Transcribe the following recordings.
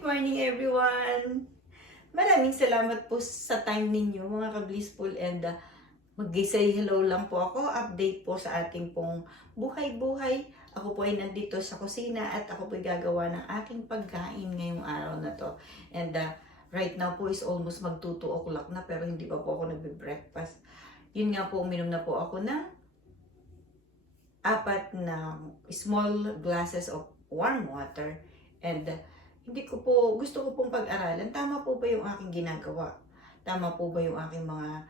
Good morning everyone! Maraming salamat po sa time ninyo mga ka-blissful and mag-say hello lang po ako, update po sa ating pong buhay-buhay. Ako po ay nandito sa kusina at ako po ay gagawa ng aking pagkain ngayong araw na to. And right now po is almost mag 2 o'clock na pero hindi pa po ako nagbe-breakfast. Yun nga po, uminom na po ako ng 4 na small glasses of warm water. And gusto ko pong pag-aralan, tama po ba yung aking ginagawa? Tama po ba yung aking mga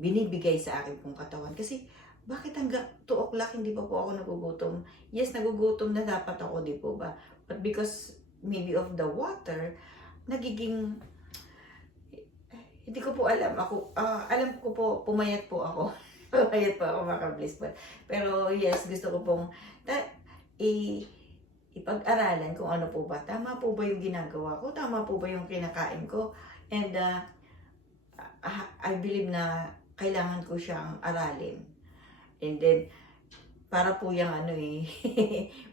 binibigay sa akin pong katawan? Kasi, bakit hanggang 2 o'clock hindi pa po ako nagugutom? Yes, nagugutom na dapat ako, di po ba? But because maybe of the water, nagiging, hindi ko po alam. Alam ko po, pumayat po ako. Pumayat po ako, maka-blissful. Pero yes, gusto ko pong ipag-aralan kung ano po ba, tama po ba yung ginagawa ko, tama po ba yung kinakain ko, and I believe na kailangan ko siyang aralin. And then, para po yung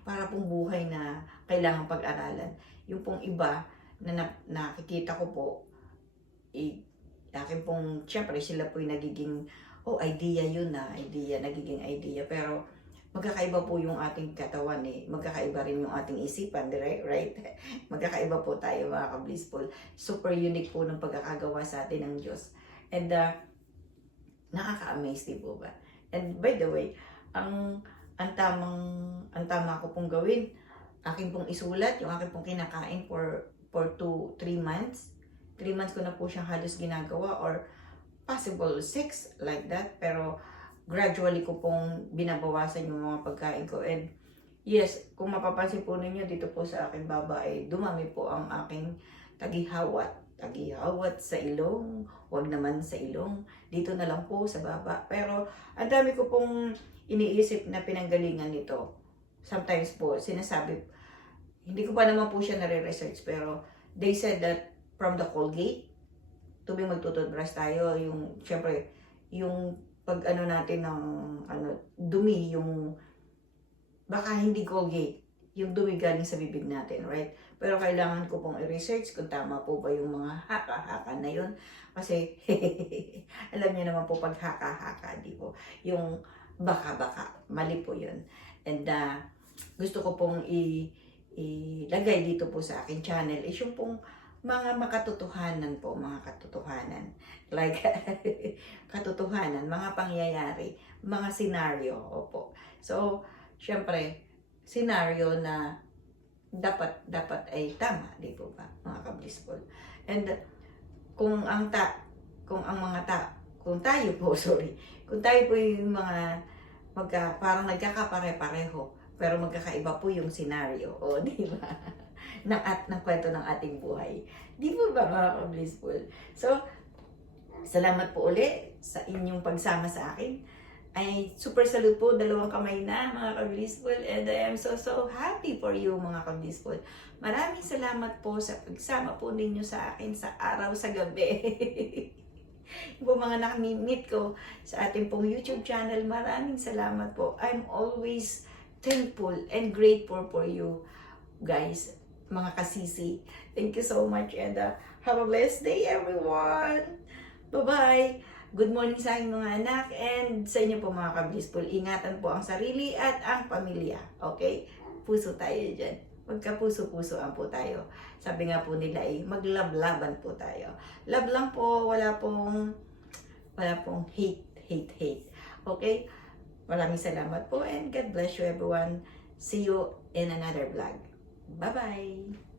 para pong buhay na kailangan pag-aralan. Yung pong iba na nakikita ko po, akin pong, syempre sila po yung nagiging, idea yun na, nagiging idea, pero magkakaiba po yung ating katawan magkakaiba rin yung ating isipan, right? Magkakaiba po tayo mga ka-blissful. Super unique po ng pagkakagawa sa atin ng Diyos. And nakaka-amaze din po ba? And by the way, ang tama ko pong gawin, akin pong isulat yung akin pong kinakain for 2-3 months. 3 months ko na po siyang halos ginagawa, or possible 6 like that, pero gradually ko pong binabawasan yung mga pagkain ko. And yes, kung mapapansin po ninyo dito po sa aking baba ay dumami po ang aking tagihawat sa ilong, wag naman sa ilong, dito na lang po sa baba. Pero ang dami ko pong iniisip na pinanggalingan nito. Sometimes po sinasabi, hindi ko pa naman po siya nare-research, pero they said that from the Colgate, tuwing magtututbrush tayo, yung syempre yung pag natin ng dumi, yung baka hindi Colgate, yung dumi galing sa bibig natin, right? Pero kailangan ko pong i-research kung tama po ba yung mga haka-haka na yun. Kasi alam niyo naman po pag haka-haka, di po, yung baka-baka, mali po yun. And gusto ko pong ilagay dito po sa akin channel is yung pong mga makatotohanan po, mga katotohanan. Like, katotohanan, mga pangyayari, mga senaryo, opo. So, syempre, senaryo na dapat ay tama, di po ba, mga ka-blissful. And kung tayo po, kung tayo po yung mga parang nagkakapare-pareho, pero magkakaiba po yung senaryo, di ba? ng kwento ng ating buhay. Di po ba mga ka-blissful? So, salamat po uli sa inyong pagsama sa akin. Ay super salute po, 2 kamay na mga ka-blissful, and I am so happy for you mga ka-blissful. Maraming salamat po sa pagsama po ninyo sa akin sa araw, sa gabi. Yung mga nakamimit ko sa ating pong YouTube channel, maraming salamat po. I'm always thankful and grateful for you guys, mga kasisi. Thank you so much, and have a blessed day everyone. Bye-bye. Good morning sa aking mga anak and sa inyo po mga ka-blissful. Ingatan po ang sarili at ang pamilya. Okay? Puso tayo dyan. Magkapuso-pusoan po tayo. Sabi nga po nila maglablaban po tayo. Love lang po, wala pong hate. Okay? Maraming salamat po and God bless you everyone. See you in another vlog. Bye-bye!